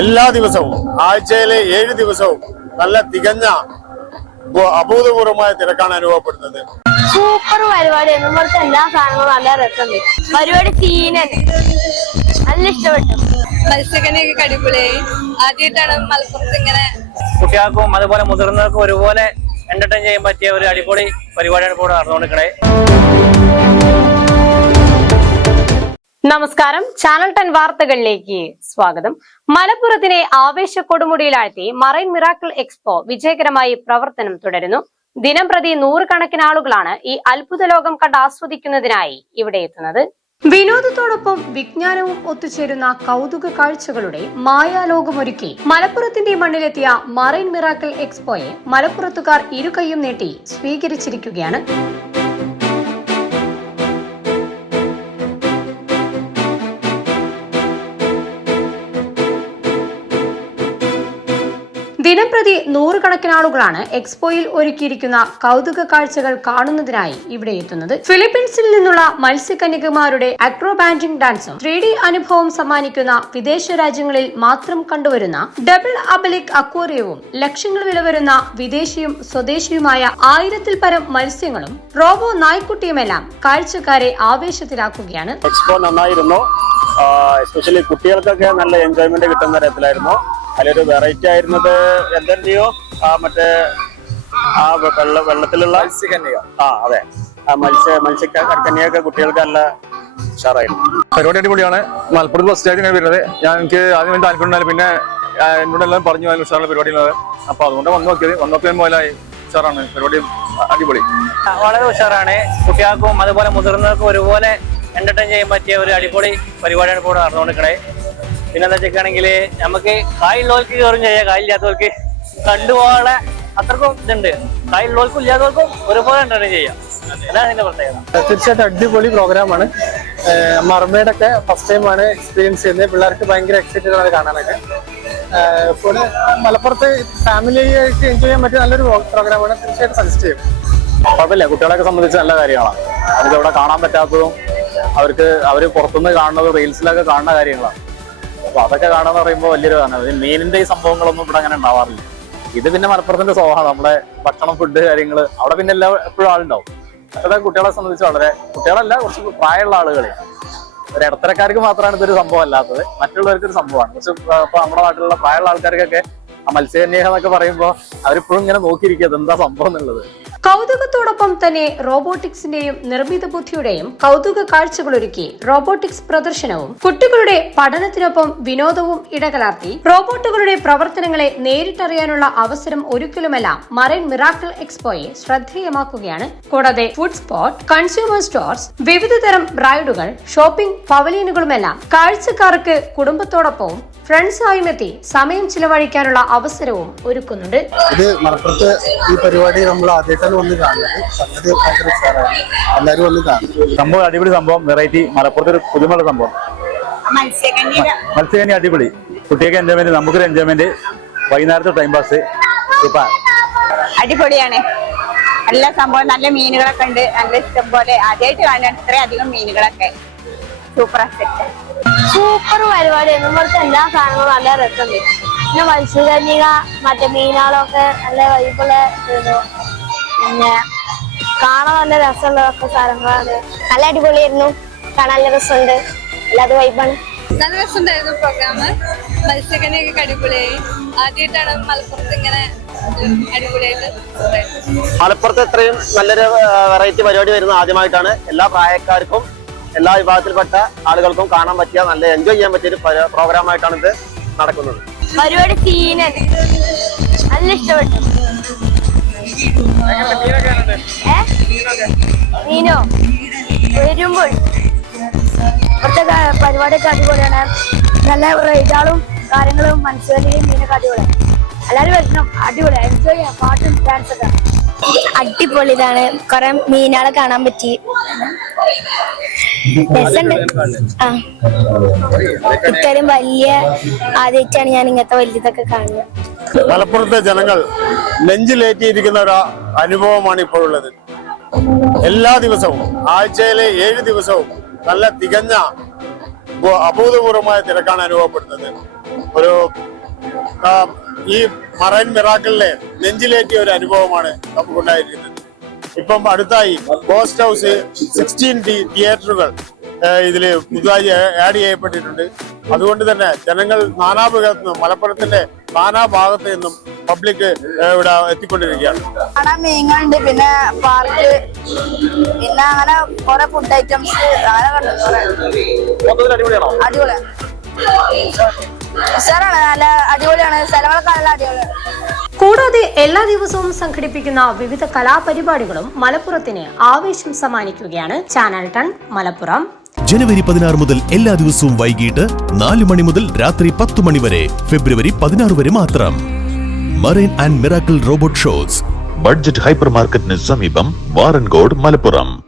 എല്ലാ ദിവസവും ആഴ്ചയിലെ ഏഴ് ദിവസവും നല്ല തികഞ്ഞ അഭൂതപൂർവമായ തിരക്കാണ് അനുഭവപ്പെടുന്നത്. സൂപ്പർ പരിപാടി ഇവിടുത്തെ എല്ലാ സാധനങ്ങളും നല്ല രസമുണ്ട്. പരിപാടി സീനൻ നല്ല ഇഷ്ടപ്പെട്ടു. മത്സ്യക്കന്യൊക്കെ അടിപൊളിയായി ആദ്യമായിട്ടാണ് മലപ്പുറത്ത് ഇങ്ങനെ കുട്ടികൾക്കും അതുപോലെ മുതിർന്നവർക്കും ഒരുപോലെ എന്റർടൈൻ ചെയ്യാൻ പറ്റിയ ഒരു അടിപൊളി പരിപാടിയാണ് ഇപ്പോൾ നടന്നുകൊണ്ടിരിക്കണേ നമസ്കാരം. ചാനൽ ടെൻ വാർത്തകളിലേക്ക് സ്വാഗതം. മലപ്പുറത്തിനെ ആവേശ കൊടുമുടിയിലാഴ്ത്തി മറൈൻ മിറാക്കിൾ എക്സ്പോ വിജയകരമായി പ്രവർത്തനം തുടരുന്നു. ദിനം പ്രതി നൂറുകണക്കിന് ആളുകളാണ് ഈ അത്ഭുത ലോകം കണ്ട് ആസ്വദിക്കുന്നതിനായി ഇവിടെ എത്തുന്നത്. വിനോദത്തോടൊപ്പം വിജ്ഞാനവും ഒത്തുചേരുന്ന കൗതുക കാഴ്ചകളുടെ മായാലോകമൊരുക്കി മലപ്പുറത്തിന്റെ മണ്ണിലെത്തിയ മറൈൻ മിറാക്കിൾ എക്സ്പോയെ മലപ്പുറത്തുകാർ ഇരുകൈയും നീട്ടി സ്വീകരിച്ചിരിക്കുകയാണ്. ദിനംപ്രതി നൂറുകണക്കിന് ആളുകളാണ് എക്സ്പോയിൽ ഒരുക്കിയിരിക്കുന്ന കൗതുക കാഴ്ചകൾ കാണുന്നതിനായി ഇവിടെ എത്തുന്നത്. ഫിലിപ്പീൻസിൽ നിന്നുള്ള മത്സ്യകന്യകമാരുടെ അക്രോബാൻഡിംഗ് ഡാൻസും ത്രീ ഡി അനുഭവം സമ്മാനിക്കുന്ന വിദേശ രാജ്യങ്ങളിൽ മാത്രം കണ്ടുവരുന്ന ഡബിൾ അബലിക് അക്വേറിയവും ലക്ഷങ്ങൾ വില വരുന്ന വിദേശിയും സ്വദേശിയുമായ ആയിരത്തിൽ പരം മത്സ്യങ്ങളും റോബോ നായ്ക്കുട്ടിയുമെല്ലാം കാഴ്ചക്കാരെ ആവേശത്തിലാക്കുകയാണ്. എക്സ്പോ നന്നായിരുന്നു. എസ്പെഷ്യലി കുട്ടികൾക്കൊക്കെ നല്ല എൻജോയ്മെന്റ് കിട്ടുന്ന തരത്തിലായിരുന്നു. അതിലൊരു വെറൈറ്റി ആയിരുന്നത് ആ മറ്റേ ആ വെള്ള വെള്ളത്തിലുള്ള ആ അതെ. ആ മത്സ്യ മത്സ്യക്കന്യൊക്കെ കുട്ടികൾക്ക് നല്ല ഉഷാറായിരുന്നു. പരിപാടി അടിപൊളിയാണ്. മലപ്പുറത്ത് ഫസ്റ്റ് ആയിട്ട് ഞാൻ വരുന്നത്. ഞാൻ എനിക്ക് ആദ്യം വേണ്ടി താല്പര്യം പിന്നെ എന്നോട് എല്ലാം പറഞ്ഞു അതിന് ഉഷാറുള്ള പരിപാടിയുള്ളത് അപ്പൊ അതുകൊണ്ട് വന്നു നോക്കിയത്. വന്നു നോക്കിയാൽ മുതലായി ഉഷാറാണ്. പരിപാടി അടിപൊളി. വളരെ ഉഷാറാണ്. കുട്ടികൾക്കും അതുപോലെ മുതിർന്നവർക്കും ഒരുപോലെ എന്റർടൈൻ ചെയ്യാൻ പറ്റിയ ഒരു അടിപൊളി പരിപാടിയാണ് ഇപ്പോൾ ഇവിടെ നടന്നുകൊണ്ടിരിക്കണേ പിന്നെ എന്താ വെച്ചിട്ടാണെങ്കിൽ നമുക്ക് കായുള്ളവർക്ക് കയറും ചെയ്യാം. കായലില്ലാത്തവർക്ക് കണ്ടുപോകാനുള്ള അത്രക്കും ഇതുണ്ട്. കായുള്ളവർക്കും ഇല്ലാത്തവർക്കും ഒരുപോലെ എന്റർടൈൻ ചെയ്യാം. അതാണ് ഇതിന്റെ പ്രത്യേകത. തീർച്ചയായിട്ടും അടിപൊളി പ്രോഗ്രാമാണ് മർമേഡൊക്കെ ഫസ്റ്റ് ടൈം ആണ് എക്സ്പീരിയൻസ് ചെയ്യുന്നത്. പിള്ളേർക്ക് ഭയങ്കര എക്സൈറ്റഡ് ആണ് കാണാനൊക്കെ. ഇപ്പോൾ മലപ്പുറത്ത് ഫാമിലി ആയിട്ട് എൻജോയ് ചെയ്യാൻ പറ്റിയ നല്ലൊരു പ്രോഗ്രാമാണ് തീർച്ചയായിട്ടും സജസ്റ്റ് ചെയ്യും. കുഴപ്പമില്ല. കുട്ടികളൊക്കെ സംബന്ധിച്ച് നല്ല കാര്യങ്ങളാണ്. നമുക്ക് ഇവിടെ കാണാൻ പറ്റാത്തതും അവർക്ക് അവർ പുറത്തുനിന്ന് കാണുന്നത് റീൽസിലൊക്കെ കാണുന്ന കാര്യങ്ങളാണ്. അപ്പൊ അതൊക്കെ കാണാന്ന് പറയുമ്പോൾ വലിയൊരു ഇതാണ്. മീനിന്റെ ഈ സംഭവങ്ങളൊന്നും ഇവിടെ അങ്ങനെ ഉണ്ടാവാറില്ല. ഇത് പിന്നെ മലപ്പുറത്തിന്റെ സ്വഭാവം നമ്മുടെ ഭക്ഷണം ഫുഡ് കാര്യങ്ങൾ അവിടെ പിന്നെ എല്ലാ എപ്പോഴും ആളുണ്ടാവും. അതൊക്കെ കുട്ടികളെ സംബന്ധിച്ച് വളരെ കുട്ടികളല്ല കുറച്ച് പ്രായമുള്ള ആളുകളെ. ഒരു ഇടത്തരക്കാർക്ക് മാത്രമാണ് ഇതൊരു സംഭവം അല്ലാത്തത്. മറ്റുള്ളവർക്ക് ഒരു സംഭവമാണ്. കുറച്ച് ഇപ്പൊ നമ്മുടെ നാട്ടിലുള്ള പ്രായമുള്ള ആൾക്കാർക്കൊക്കെ ആ മത്സ്യകന്യക എന്നൊക്കെ പറയുമ്പോൾ അവരിപ്പോഴും ഇങ്ങനെ നോക്കിയിരിക്കുക എന്താ സംഭവം എന്നുള്ളത്. കൗതുകത്തോടൊപ്പം തന്നെ റോബോട്ടിക്സിന്റെയും നിർമ്മിത ബുദ്ധിയുടെയും കൗതുക കാഴ്ചകളൊരുക്കി റോബോട്ടിക്സ് പ്രദർശനവും കുട്ടികളുടെ പഠനത്തിനൊപ്പം വിനോദവും ഇടകലർത്തി റോബോട്ടുകളുടെ പ്രവർത്തനങ്ങളെ നേരിട്ടറിയാനുള്ള അവസരം ഒരുക്കലുമെല്ലാം മറൈൻ മിറാക്കിൾ എക്സ്പോയെ ശ്രദ്ധേയമാക്കുകയാണ്. കൂടാതെ ഫുഡ് സ്പോട്ട് കൺസ്യൂമർ സ്റ്റോർസ് വിവിധതരം റൈഡുകൾ ഷോപ്പിംഗ് പവലിയനുകളുമെല്ലാം കാഴ്ചക്കാർക്ക് കുടുംബത്തോടൊപ്പവും ഫ്രണ്ട്സായും എത്തി സമയം ചിലവഴിക്കാനുള്ള അവസരവും ഒരുക്കുന്നുണ്ട്. ഇത് മലപ്പുറത്ത് ഈ പരിപാടി നമ്മൾ ആദ്യമായിട്ടാണ് വന്ന് കാണുന്നത്. സംഗതി ഭയങ്കര ഉഷാറാണ്. എല്ലാവരും വന്ന് കാണും. സംഭവം അടിപൊളി സംഭവം. വെറൈറ്റി മലപ്പുറത്ത് ഒരു പുതുമയുള്ള സംഭവം. മത്സ്യകന്യ അടിപൊളി. കുട്ടികൾക്ക് എൻജോയ്മെന്റ് നമുക്കൊരു എൻജോയ്മെന്റ് വൈകുന്നേരത്തെ ടൈം പാസ് സൂപ്പർ അടിപൊളിയാണ്. എല്ലാ സംഭവം നല്ല മീനുകളൊക്കെ ഉണ്ട്. നല്ല ഇഷ്ടം പോലെ ആദ്യമായിട്ട് കാണാൻ ഇത്രയധികം മീനുകളൊക്കെ. സൂപ്പർ എഫക്റ്റ് സൂപ്പർ പരിപാടി. ഇവിടുത്തെ എല്ലാ സാധനങ്ങളും നല്ല രസമുണ്ട്. പിന്നെ മത്സ്യകന്യക മറ്റേ മീനാളൊക്കെ നല്ല വൈബുള്ള ഇത് പിന്നെ കാണാൻ നല്ല രസമുള്ളതൊക്കെ സാധനങ്ങളാണ്. നല്ല അടിപൊളിയായിരുന്നു. കാണാൻ നല്ല രസമുണ്ട്. അല്ലാതെ വൈബാണ് നല്ല രസമുണ്ടായിരുന്നു പ്രോഗ്രാം മത്സ്യകന്യൊക്കെ അടിപൊളിയായി. ആദ്യമായിട്ടാണ് മലപ്പുറത്ത് ഇങ്ങനെ അടിപൊളിയായിട്ട്. മലപ്പുറത്ത് ഇത്രയും നല്ലൊരു വെറൈറ്റി പരിപാടി വരുന്നത് ആദ്യമായിട്ടാണ്. എല്ലാ പ്രായക്കാർക്കും എല്ലാ വിഭാഗത്തിൽപ്പെട്ട ആളുകൾക്കും കാണാൻ പറ്റിയ നല്ല എൻജോയ് ചെയ്യാൻ പറ്റിയ ഒരു പ്രോഗ്രാം ആയിട്ടാണ് ഇത് നടക്കുന്നത്. പരിപാടി സീനൻ നല്ല ഇഷ്ടപ്പെട്ടു? മീനോ? വരുമ്പോൾ ഇവിടുത്തെ പരിപാടിയൊക്കെ അടിപൊളിയാണ്. നല്ല റൈഡാളും കാര്യങ്ങളും മനസ്സിലാക്കുകയും മീനൊക്കെ അടിപൊളിയാണ്. എല്ലാവരും വരണം. അടിപൊളി. എൻജോയ് ചെയ്യാം. പാട്ടും ഡാൻസൊക്കെ അടിപൊളി ഇതാണ് കുറെ മീനുകളെ കാണാൻ പറ്റി. രസമുണ്ട് ആ. വലിയ ആദ്യമായിട്ടാണ് ഞാൻ ഇങ്ങനത്തെ വലിയതൊക്കെ കാണുന്നത്. മലപ്പുറത്തെ ജനങ്ങൾ നെഞ്ചിലേറ്റിയിരിക്കുന്ന ഒരു അനുഭവമാണ് ഇപ്പോൾ ഉള്ളത് എല്ലാ ദിവസവും ആഴ്ചയിലെ ഏഴ് ദിവസവും നല്ല തികഞ്ഞ അഭൂതപൂർവമായ തിരക്കാണ് അനുഭവപ്പെടുന്നത്. ഒരു ഈ മറൈൻ മിറാക്കളിലെ നെഞ്ചിലേറ്റിയ ഒരു അനുഭവമാണ് നമുക്കുണ്ടായിരിക്കുന്നത്. ഇപ്പം അടുത്തായി പോസ്റ്റ് ഹൗസ് സിക്സ്റ്റീൻ ഡി തിയേറ്ററുകൾ ഇതിൽ പുതുതായി ആഡ് ചെയ്യപ്പെട്ടിട്ടുണ്ട്. അതുകൊണ്ട് തന്നെ ജനങ്ങൾ നാനാഭാഗത്തു നിന്നും മലപ്പുറത്തിന്റെ നാനാ ഭാഗത്തു നിന്നും പബ്ലിക് ഇവിടെ എത്തിക്കൊണ്ടിരിക്കുകയാണ്. കാണാൻ മീങ്ങളുണ്ട് പിന്നെ പാർക്ക് പിന്നെ അങ്ങനെ കുറെ ഫുഡ് ഐറ്റംസ് അങ്ങനെ അടിപൊളിയാണോ? അടിപൊളിയാണ് ഉഷാറാണ്. നല്ല അടിപൊളിയാണ്. സ്ഥലങ്ങളൊക്കെ നല്ല അടിപൊളിയാണ്. കൂടാതെ എല്ലാ ദിവസവും സംഘടിപ്പിക്കുന്ന വിവിധ കലാപരിപാടികളും മലപ്പുറത്തിന് ആവേശം സമ്മാനിക്കുകയാണ് ചാനൽ ടൺ മലപ്പുറം. ജനുവരി പതിനാറ് മുതൽ എല്ലാ ദിവസവും വൈകിട്ട് നാല് മണി മുതൽ രാത്രി പത്ത് മണി വരെ ഫെബ്രുവരി പതിനാറ് വരെ മാത്രം. Marine and miracle robot shows budget hyper മാർക്കറ്റിന് സമീപം വാറൻകോട് മലപ്പുറം.